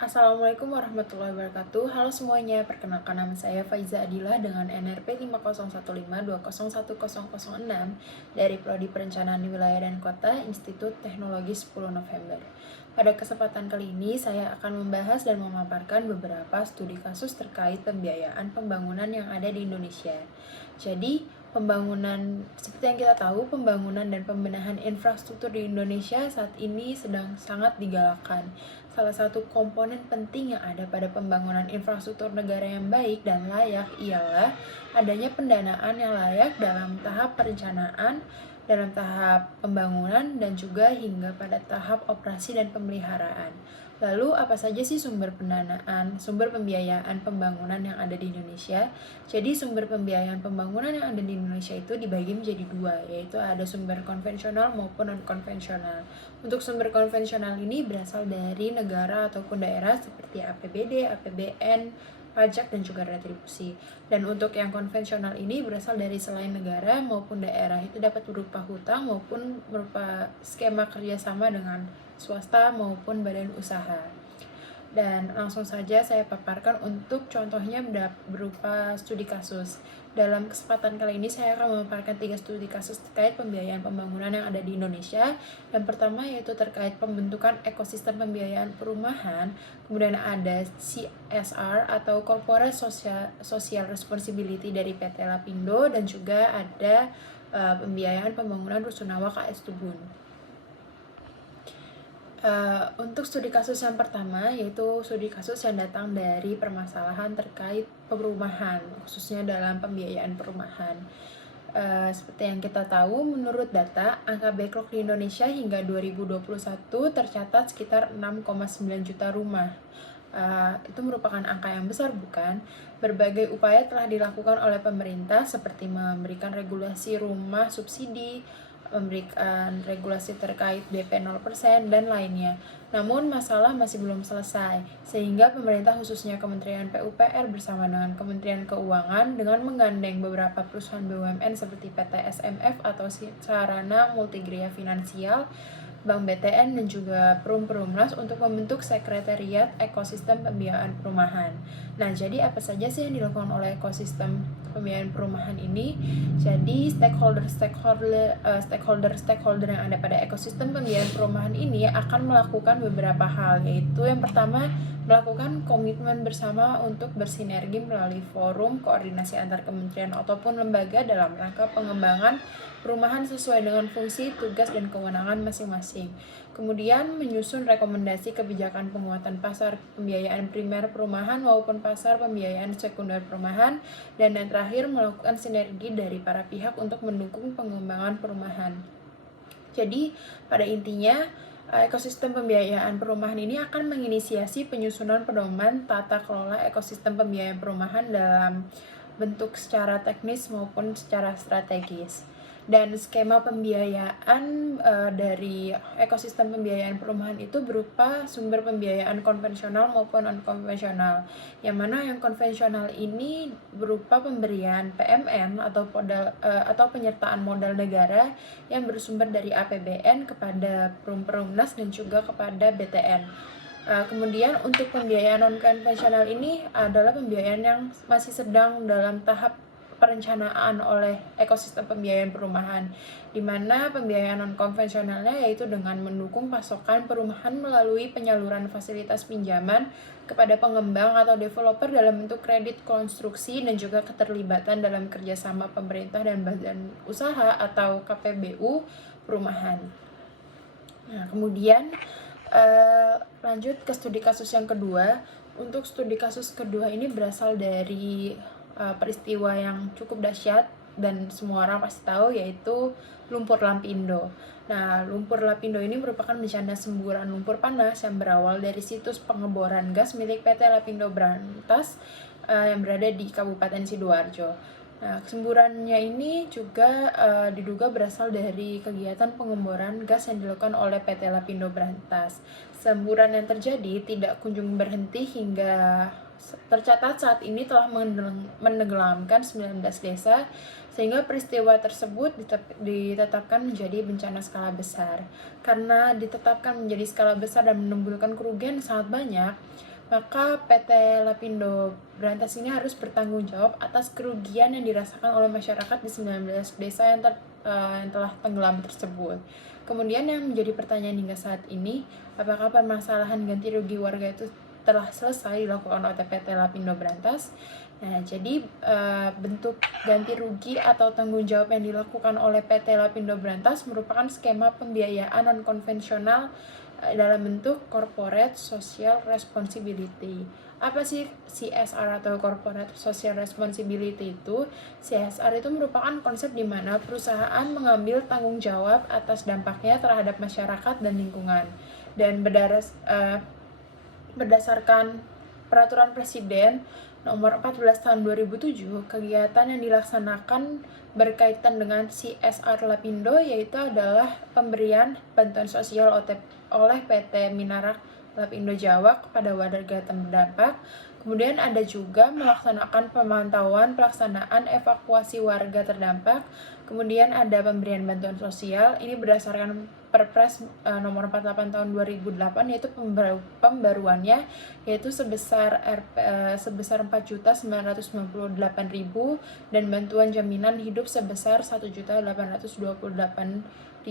Assalamualaikum warahmatullahi wabarakatuh. Halo semuanya, perkenalkan nama saya Faiza Adila dengan NRP 501520120106 dari Prodi Perencanaan Wilayah dan Kota Institut Teknologi 10 November. Pada kesempatan kali ini saya akan membahas dan memaparkan beberapa studi kasus terkait pembiayaan pembangunan yang ada di Indonesia. Jadi, seperti yang kita tahu, pembangunan dan pembenahan infrastruktur di Indonesia saat ini sedang sangat digalakkan. Salah satu komponen penting yang ada pada pembangunan infrastruktur negara yang baik dan layak ialah adanya pendanaan yang layak dalam tahap perencanaan, dalam tahap pembangunan, dan juga hingga pada tahap operasi dan pemeliharaan. Lalu, apa saja sih sumber pembiayaan pembangunan yang ada di Indonesia? Jadi, sumber pembiayaan pembangunan yang ada di Indonesia itu dibagi menjadi dua, yaitu ada sumber konvensional maupun non-konvensional. Untuk sumber konvensional ini berasal dari negara ataupun daerah seperti APBD, APBN, pajak, dan juga retribusi. Dan untuk yang konvensional ini berasal dari selain negara maupun daerah, itu dapat berupa hutang maupun berupa skema kerjasama dengan swasta maupun badan usaha. Dan langsung saja saya paparkan untuk contohnya berupa studi kasus. Dalam kesempatan kali ini saya akan memaparkan 3 studi kasus terkait pembiayaan pembangunan yang ada di Indonesia. Yang pertama yaitu terkait pembentukan ekosistem pembiayaan perumahan, kemudian ada CSR atau Corporate Social Responsibility dari PT Lapindo, dan juga ada pembiayaan pembangunan Rusunawa KS Tubun. Untuk studi kasus yang pertama, yaitu studi kasus yang datang dari permasalahan terkait perumahan, khususnya dalam pembiayaan perumahan. Seperti yang kita tahu, menurut data, angka backlog di Indonesia hingga 2021 tercatat sekitar 6,9 juta rumah. Itu merupakan angka yang besar, bukan? Berbagai upaya telah dilakukan oleh pemerintah seperti memberikan regulasi rumah subsidi, memberikan regulasi terkait DP 0% dan lainnya. Namun masalah masih belum selesai, sehingga pemerintah khususnya Kementerian PUPR bersama dengan Kementerian Keuangan dengan menggandeng beberapa perusahaan BUMN seperti PT SMF atau Sarana Multigria Finansial, Bank BTN, dan juga Perumnas untuk membentuk Sekretariat Ekosistem Pembiayaan Perumahan. Nah, jadi apa saja sih yang dilakukan oleh ekosistem pembiayaan perumahan ini? Jadi stakeholder yang ada pada ekosistem pembiayaan perumahan ini akan melakukan beberapa hal, yaitu yang pertama, melakukan komitmen bersama untuk bersinergi melalui forum koordinasi antar kementerian ataupun lembaga dalam rangka pengembangan perumahan sesuai dengan fungsi, tugas, dan kewenangan masing-masing. Kemudian menyusun rekomendasi kebijakan penguatan pasar pembiayaan primer perumahan maupun pasar pembiayaan sekunder perumahan, dan yang terakhir melakukan sinergi dari para pihak untuk mendukung pengembangan perumahan. Jadi pada intinya ekosistem pembiayaan perumahan ini akan menginisiasi penyusunan pedoman tata kelola ekosistem pembiayaan perumahan dalam bentuk secara teknis maupun secara strategis. Dan skema pembiayaan dari ekosistem pembiayaan perumahan itu berupa sumber pembiayaan konvensional maupun non-konvensional. Yang mana yang konvensional ini berupa pemberian PMN atau penyertaan modal negara yang bersumber dari APBN kepada Perumnas dan juga kepada BTN. Kemudian untuk pembiayaan non-konvensional ini adalah pembiayaan yang masih sedang dalam tahap perencanaan oleh ekosistem pembiayaan perumahan, di mana pembiayaan non-konvensionalnya yaitu dengan mendukung pasokan perumahan melalui penyaluran fasilitas pinjaman kepada pengembang atau developer dalam bentuk kredit konstruksi dan juga keterlibatan dalam kerjasama pemerintah dan badan usaha atau KPBU perumahan. Nah, kemudian lanjut ke studi kasus yang kedua. Untuk studi kasus kedua ini berasal dari peristiwa yang cukup dahsyat dan semua orang pasti tahu, yaitu lumpur Lapindo. Nah, lumpur Lapindo ini merupakan bencana semburan lumpur panas yang berawal dari situs pengeboran gas milik PT Lapindo Brantas yang berada di Kabupaten Sidoarjo. Nah, kesemburannya ini juga diduga berasal dari kegiatan pengeboran gas yang dilakukan oleh PT Lapindo Brantas. Semburan yang terjadi tidak kunjung berhenti hingga tercatat saat ini telah menenggelamkan 19 desa, sehingga peristiwa tersebut ditetapkan menjadi bencana skala besar. Karena ditetapkan menjadi skala besar dan menimbulkan kerugian sangat banyak, maka PT Lapindo Brantas ini harus bertanggung jawab atas kerugian yang dirasakan oleh masyarakat di 19 desa yang telah tenggelam tersebut. Kemudian yang menjadi pertanyaan hingga saat ini, apakah permasalahan ganti rugi warga itu telah selesai dilakukan oleh PT Lapindo Brantas? Nah, jadi bentuk ganti rugi atau tanggung jawab yang dilakukan oleh PT Lapindo Brantas merupakan skema pembiayaan non-konvensional dalam bentuk Corporate Social Responsibility. Apa sih CSR atau Corporate Social Responsibility itu? CSR itu merupakan konsep di mana perusahaan mengambil tanggung jawab atas dampaknya terhadap masyarakat dan lingkungan. Dan berdasarkan Peraturan Presiden Nomor 14 Tahun 2007, kegiatan yang dilaksanakan berkaitan dengan CSR Lapindo yaitu adalah pemberian bantuan sosial oleh PT Minarak Lapindo Jawa kepada warga terdampak. Kemudian ada juga melaksanakan pemantauan pelaksanaan evakuasi warga terdampak. Kemudian ada pemberian bantuan sosial. Ini berdasarkan Perpres nomor 48 tahun 2008, yaitu pembaruannya yaitu sebesar 4.998.000 dan bantuan jaminan hidup sebesar 1.828.200.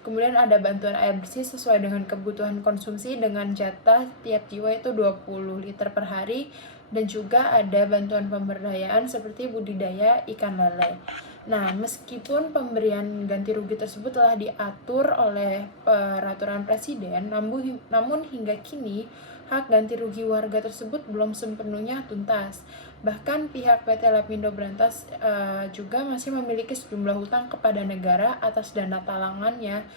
Kemudian ada bantuan air bersih sesuai dengan kebutuhan konsumsi dengan jatah tiap jiwa itu 20 liter per hari, dan juga ada bantuan pemberdayaan seperti budidaya ikan lele. Nah, meskipun pemberian ganti rugi tersebut telah diatur oleh Peraturan Presiden, namun hingga kini hak ganti rugi warga tersebut belum sepenuhnya tuntas. Bahkan pihak PT Lapindo Brantas juga masih memiliki sejumlah hutang kepada negara atas dana talangannya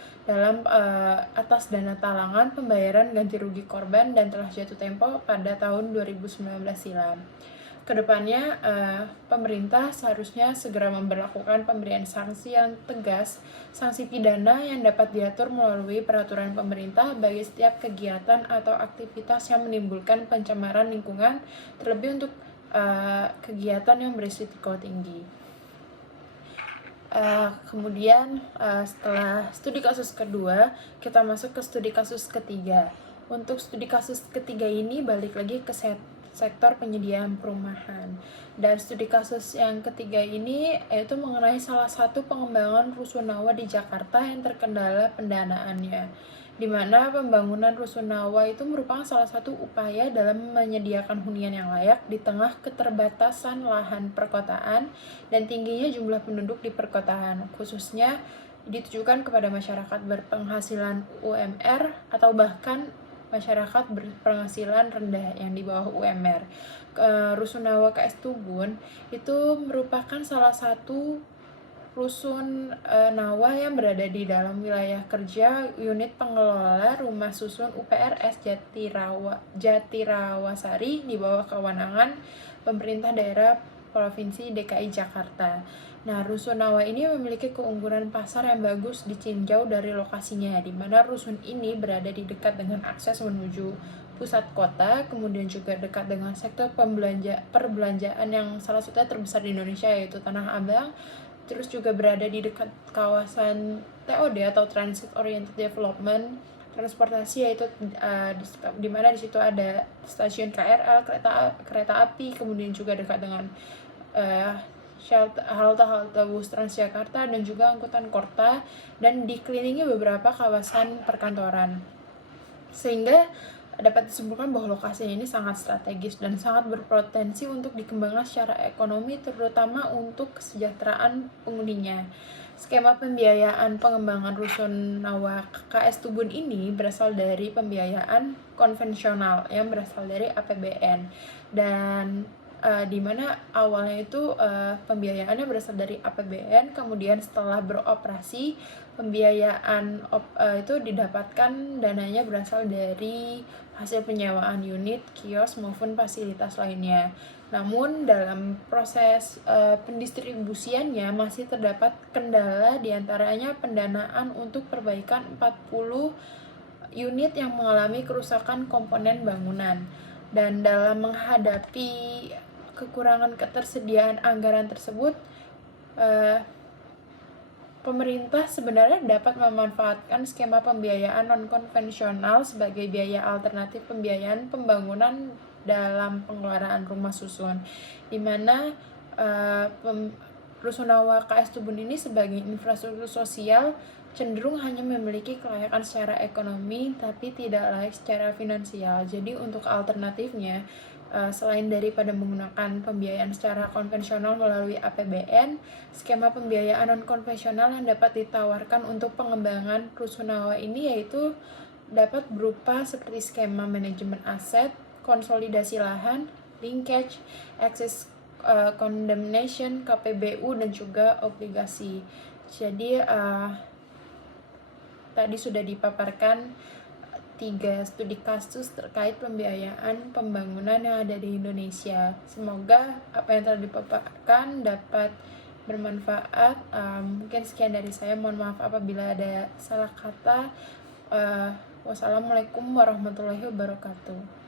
atas dana talangan pembayaran ganti rugi korban dan telah jatuh tempo pada tahun 2019 silam. Kedepannya, pemerintah seharusnya segera memberlakukan pemberian sanksi yang tegas, sanksi pidana yang dapat diatur melalui peraturan pemerintah bagi setiap kegiatan atau aktivitas yang menimbulkan pencemaran lingkungan, terlebih untuk kegiatan yang berisiko tinggi. Kemudian setelah studi kasus kedua, kita masuk ke studi kasus ketiga. Untuk studi kasus ketiga ini balik lagi ke sektor penyediaan perumahan. Dan studi kasus yang ketiga ini yaitu mengenai salah satu pengembangan rusunawa di Jakarta yang terkendala pendanaannya, di mana pembangunan rusunawa itu merupakan salah satu upaya dalam menyediakan hunian yang layak di tengah keterbatasan lahan perkotaan dan tingginya jumlah penduduk di perkotaan, khususnya ditujukan kepada masyarakat berpenghasilan UMR atau bahkan masyarakat berpenghasilan rendah yang di bawah UMR. Rusunawa KS Tubun itu merupakan salah satu rusun Nawa yang berada di dalam wilayah kerja unit pengelola rumah susun UPRS Jatirawasari di bawah kewenangan pemerintah daerah Provinsi DKI Jakarta. Nah, rusun Nawa ini memiliki keunggulan pasar yang bagus ditinjau dari lokasinya, di mana rusun ini berada di dekat dengan akses menuju pusat kota, kemudian juga dekat dengan sektor perbelanjaan yang salah satunya terbesar di Indonesia yaitu Tanah Abang. Terus juga berada di dekat kawasan TOD atau Transit Oriented Development, transportasi yaitu di mana di situ ada stasiun KRL, kereta api, kemudian juga dekat dengan halte bus Transjakarta dan juga angkutan kota, dan dikelilingi beberapa kawasan perkantoran, sehingga dapat disimpulkan bahwa lokasi ini sangat strategis dan sangat berpotensi untuk dikembangkan secara ekonomi, terutama untuk kesejahteraan penghuninya. Skema pembiayaan pengembangan rusun Nawa KS Tubun ini berasal dari pembiayaan konvensional yang berasal dari APBN, dan di mana awalnya itu pembiayaannya berasal dari APBN, kemudian setelah beroperasi pembiayaan itu didapatkan dananya berasal dari hasil penyewaan unit, kios maupun fasilitas lainnya. Namun dalam proses pendistribusiannya masih terdapat kendala, diantaranya pendanaan untuk perbaikan 40 unit yang mengalami kerusakan komponen bangunan. Dan dalam menghadapi kekurangan ketersediaan anggaran tersebut, pemerintah sebenarnya dapat memanfaatkan skema pembiayaan non-konvensional sebagai biaya alternatif pembiayaan pembangunan dalam pengelolaan rumah susun, di mana Rusunawa KS Tubun ini sebagai infrastruktur sosial cenderung hanya memiliki kelayakan secara ekonomi tapi tidak layak secara finansial. Jadi untuk alternatifnya, selain daripada menggunakan pembiayaan secara konvensional melalui APBN, skema pembiayaan non-konvensional yang dapat ditawarkan untuk pengembangan Rusunawa ini yaitu dapat berupa seperti skema manajemen aset, konsolidasi lahan, linkage, access condemnation, KPBU, dan juga obligasi. Jadi tadi sudah dipaparkan 3 studi kasus terkait pembiayaan pembangunan yang ada di Indonesia. Semoga apa yang telah dipaparkan dapat bermanfaat. Mungkin sekian dari saya. Mohon maaf apabila ada salah kata. Wassalamualaikum warahmatullahi wabarakatuh.